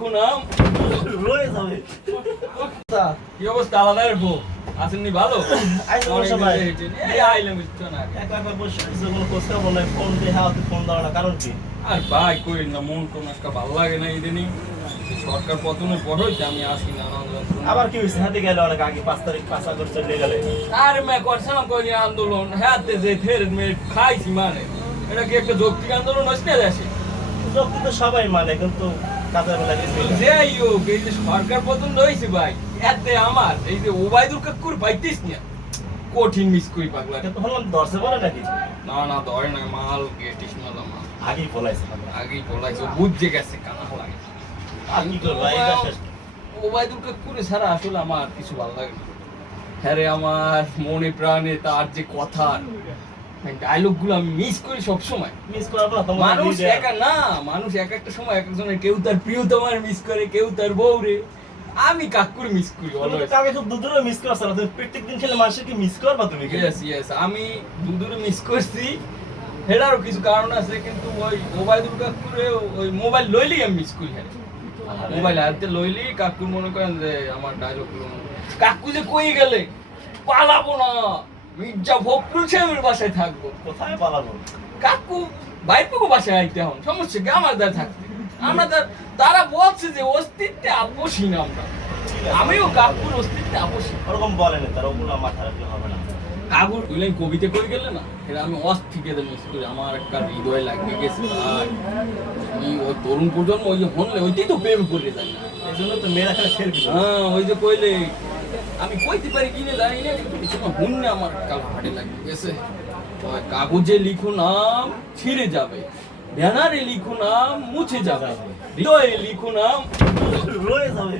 লিখো নাম রয়ে যাবে। কি অবস্থা আলাদা রাখবো আসেননি ভালো আইসো সবাই। এই আইলাম একটু না একা একা বসে আছিস, কোনো খোঁজ খবর নাই, ফোন দিয়ে হাতে ফোন দেওয়া না, কারণ কি? আর ভাই কই না মন কোন একটা ভালো লাগে না ইদানিং সরকার পতনের পর হইতে আমি আসি না আবার কি হয়েছে? হাতে গেলে অনেক আগে 5 তারিখ 5 আগস্ট চলে গেলে। আরে মে করছিলাম কই আন্দোলন হাতে যে ফের মে খাইছি মানে এটা কি একটা যৌক্তিক আন্দোলন হচ্ছে না দেশে যুক্তি তো সবাই মানে, কিন্তু কাজের বেলা কিছু না। যাই হোক এই যে সরকার পতন রয়েছে ভাই এতে আমার এই যে ওবায়দুল কাকুর পাইতিস না কঠিন মিস করি পাগলা কিন্তু হলাম ধরছে বলে নাকি? না না ধরে না মাল গেটিস মাল আমার আগেই পলাইছে। আগেই বলাইছে বুঝে গেছে কানা লাগে আর কি করবো, এইটা শেষ। ওবায়দুল কাকুরে ছাড়া আসলে আমার কিছু ভালো লাগে না হ্যাঁ রে, আমার মনে প্রাণে তার যে কথা ডায়লগ গুলো আমি মিস করি সব সময় মিস করার পর তোমার মানুষ leader- একা না মানুষ এক একটা সময় এক একজনের কেউ তার প্রিয়তমার মিস করে কেউ তার বউ রে আমি কাকুর মিস করি তুমি তো অলওয়েজ কাউকে খুব দুদূরে মিস করছো না, তুমি প্রত্যেকদিন খেলে মানুষের কি মিস করবা তুমি? ইয়েস ইয়েস আমি দুদূরে মিস করছি হেডারও কিছু কারণ আছে কিন্তু ওই ওবায়দুল কাকুরে ওই মোবাইল লইলেই আমি মিস করি হ্যাঁ মোবাইল হাতে লইলি কাকুর মনে করেন যে আমার ডায়লগ গুলো কাকু যে কই গেলে পালাবো না মির্জা ফখরুল সাহেবের বাসায় থাকবো কোথায় পালাবো? কাকু বাইপুকু বাসায় আইতে হন সমস্যা কি আমার দ্বারা থাকতে আমরা তারা বলছে যে অস্তিত্বে আপোষী না আমরা আমিও কাকুর অস্তিত্বে আপোষী ওরকম বলেনি, তার ওগুলো মাথা রাখলে হবে না। কাকুর তুই কবিতে কই গেলে না এটা আমি অস্থিকে মিস করি আমার একটা হৃদয় লাগিয়ে গেছে ভাই আমি ওই তরুণ প্রজন্ম ওই যে হনলে ওইটাই তো প্রেম করে যায় না এই জন্য তো মেয়েরা খেলে খেলবি। হ্যাঁ ওই যে কইলে আমি কইতে পারি কিনে জানি না কিন্তু কিছু হুন্নে আমার কাল হাটে লাগিয়ে গেছে ওই কাগজে লিখো নাম ছিঁড়ে যাবে ব্যানারে লিখো নাম মুছে যাবে হৃদয়ে লিখো নাম রয়ে যাবে।